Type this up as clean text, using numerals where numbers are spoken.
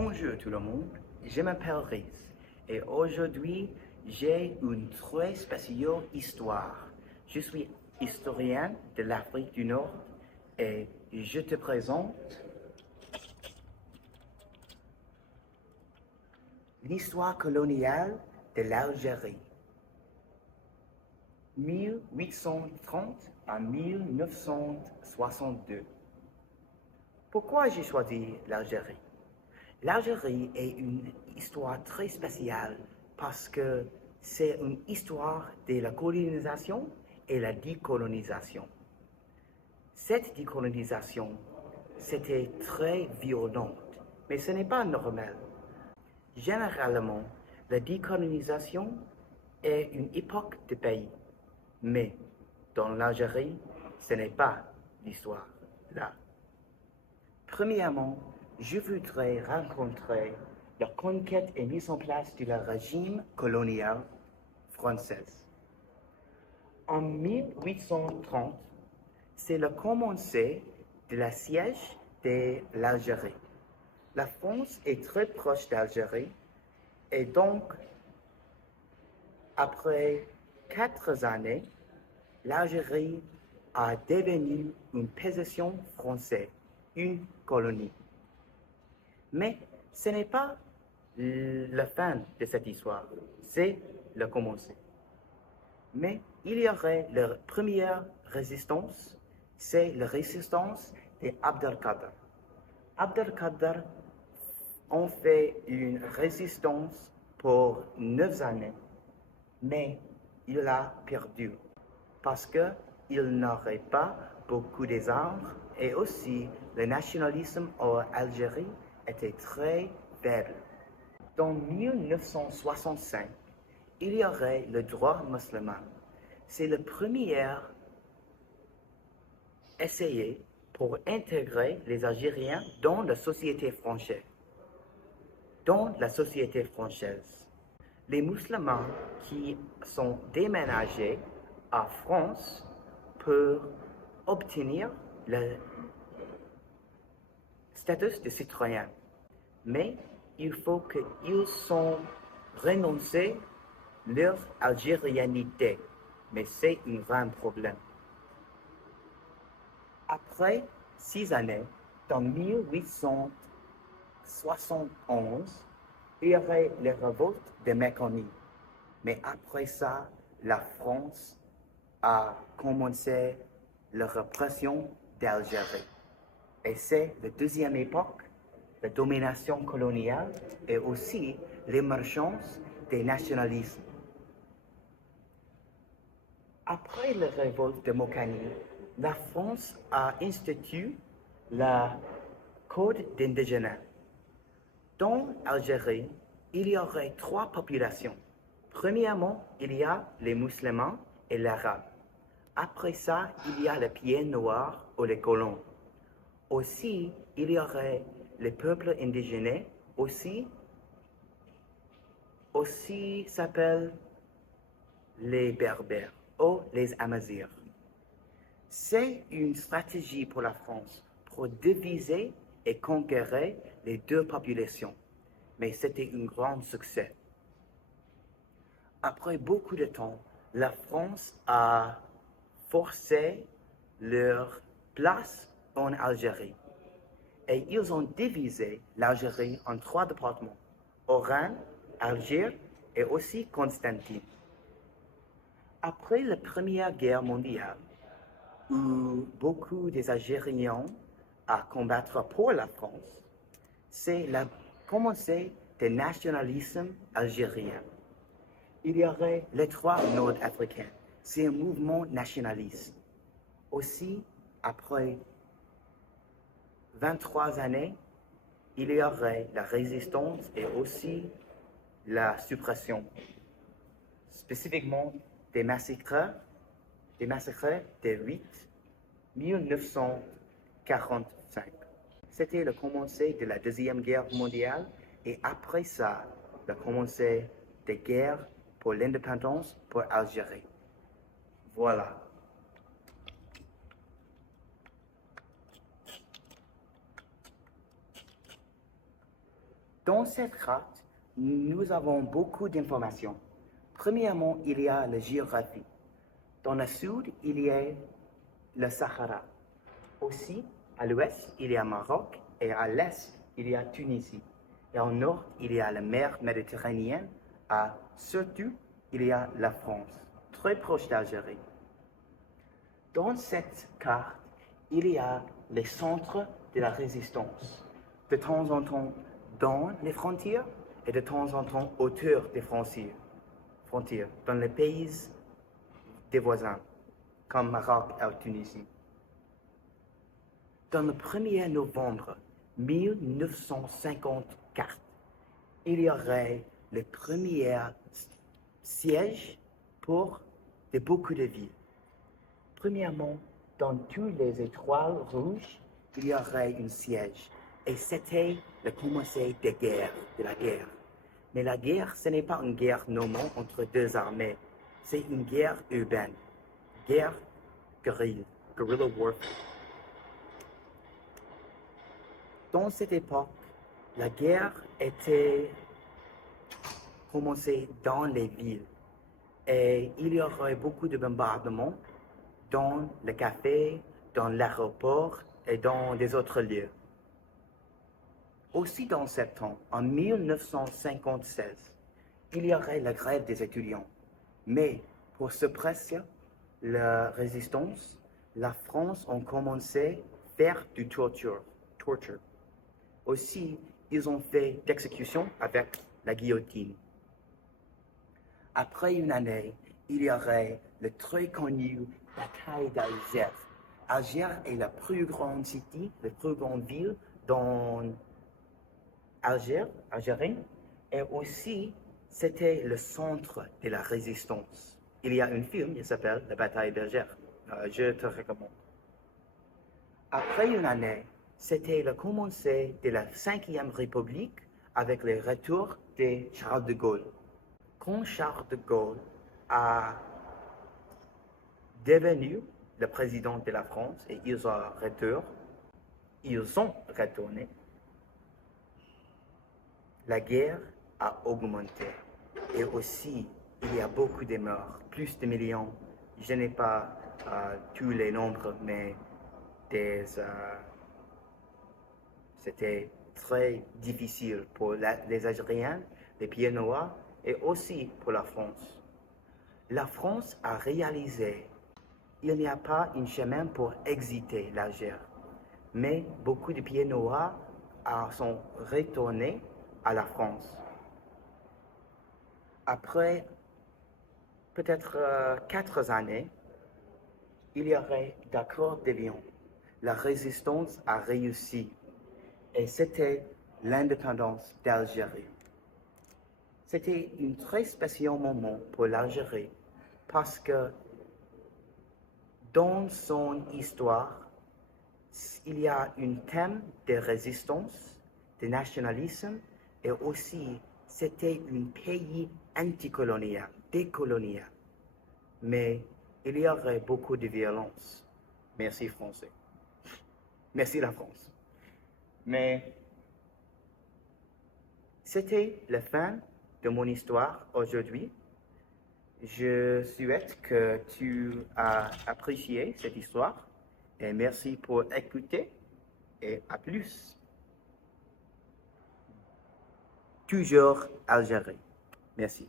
Bonjour tout le monde, je m'appelle Riz et aujourd'hui j'ai une très spéciale histoire. Je suis historien de l'Afrique du Nord et je te présente l'histoire coloniale de l'Algérie, 1830 à 1962. Pourquoi j'ai choisi l'Algérie? L'Algérie est une histoire très spéciale parce que c'est une histoire de la colonisation et la décolonisation. Cette décolonisation, c'était très violente, mais ce n'est pas normal. Généralement, la décolonisation est une époque de pays, mais dans l'Algérie, ce n'est pas l'histoire là. Premièrement, je voudrais rencontrer la conquête et mise en place du régime colonial français. En 1830, c'est le commencement de la siège de l'Algérie. La France est très proche d'Algérie et donc, après 4 années, l'Algérie a devenu une possession française, une colonie. Mais ce n'est pas la fin de cette histoire, c'est le commencement. Mais il y aurait la première résistance, c'est la résistance d'Abdelkader. Abdelkader a fait une résistance pour 9 années, mais il a perdu parce qu'il n'aurait pas beaucoup d'armes et aussi le nationalisme en Algérie était très faible. Dans 1965, il y aurait le droit musulman. C'est le premier essayé pour intégrer les Algériens dans la société française. Les musulmans qui sont déménagés en France peuvent obtenir le statut de citoyen. Mais il faut qu'ils renoncent leur algérianité. Mais c'est un grand problème. Après 6 années, dans 1871, il y aurait les révoltes de Méconi. Mais après ça, la France a commencé la répression d'Algérie. Et c'est la deuxième époque, la domination coloniale et aussi l'émergence des nationalismes. Après la révolte de Mokani, la France a institué le Code d'indigène. Dans l'Algérie, il y aurait 3 populations. Premièrement, il y a les musulmans et l'arabe. Après ça, il y a les pieds noirs ou les colons. Aussi, il y aurait les peuples indigènes, aussi s'appellent les berbères ou les amazirs. C'est une stratégie pour la France pour diviser et conquérir les 2 populations, mais c'était un grand succès. Après beaucoup de temps, la France a forcé leur place en Algérie et ils ont divisé l'Algérie en 3 départements, Oran, Alger et aussi Constantine. Après la Première Guerre mondiale, où beaucoup des Algériens à combattre pour la France, c'est le commencement du nationalisme algérien. Il y aurait les 3 Nord-Africains. C'est un mouvement nationaliste. Aussi, après 23 années, il y aurait la résistance et aussi la suppression, spécifiquement des massacres de 1945. C'était le commencement de la Deuxième Guerre mondiale et après ça, le commencement des guerres pour l'indépendance pour l'Algérie. Voilà. Dans cette carte, nous avons beaucoup d'informations. Premièrement, il y a la géographie. Dans le sud, il y a le Sahara. Aussi, à l'ouest, il y a Maroc et à l'est, il y a Tunisie. Et au nord, il y a la mer Méditerranéenne. Surtout, il y a la France, très proche d'Algérie. Dans cette carte, il y a les centres de la résistance. De temps en temps dans les frontières et de temps en temps autour des frontières, dans les pays des voisins, comme Maroc et Tunisie. Dans le 1er novembre 1954, il y aurait le premier siège pour beaucoup de villes. Premièrement, dans tous les étoiles rouges, il y aurait un siège. Et c'était le commencement de la guerre. Mais la guerre, ce n'est pas une guerre normale entre deux armées. C'est une guerre urbaine. Guerre guerrilla warfare. Dans cette époque, la guerre était commencée dans les villes. Et il y aurait beaucoup de bombardements dans le café, dans l'aéroport et dans des autres lieux. Aussi dans ce temps, en 1956, il y aurait la grève des étudiants. Mais pour suppresser la résistance, la France a commencé à faire du torture. Aussi, ils ont fait d'exécutions avec la guillotine. Après une année, il y aurait le très connu bataille d'Alger. Alger est la plus grande cité, la plus grande ville dans Algérie, et aussi c'était le centre de la résistance. Il y a un film qui s'appelle La bataille d'Alger. Je te recommande. Après une année, c'était le commencement de la 5e République avec le retour de Charles de Gaulle. Quand Charles de Gaulle a devenu le président de la France et ils ont retourné, la guerre a augmenté. Et aussi, il y a beaucoup de morts, plus de millions. Je n'ai pas tous les nombres, mais c'était très difficile pour les Algériens, les Pieds Noirs et aussi pour la France. La France a réalisé qu'il n'y a pas un chemin pour exiter l'Algérie, mais beaucoup de Pieds Noirs sont retournés à la France. Après peut-être 4 années, il y aurait d'accord d'Évian. La résistance a réussi et c'était l'indépendance d'Algérie. C'était un très spécial moment pour l'Algérie parce que dans son histoire, il y a un thème de résistance, de nationalisme et aussi c'était un pays anticolonial, décolonial. Mais il y aurait beaucoup de violence. Merci Français. Merci la France. Mais c'était la fin de mon histoire aujourd'hui. Je souhaite que tu as apprécié cette histoire et merci pour écouter et à plus. Toujours Algérie. Merci.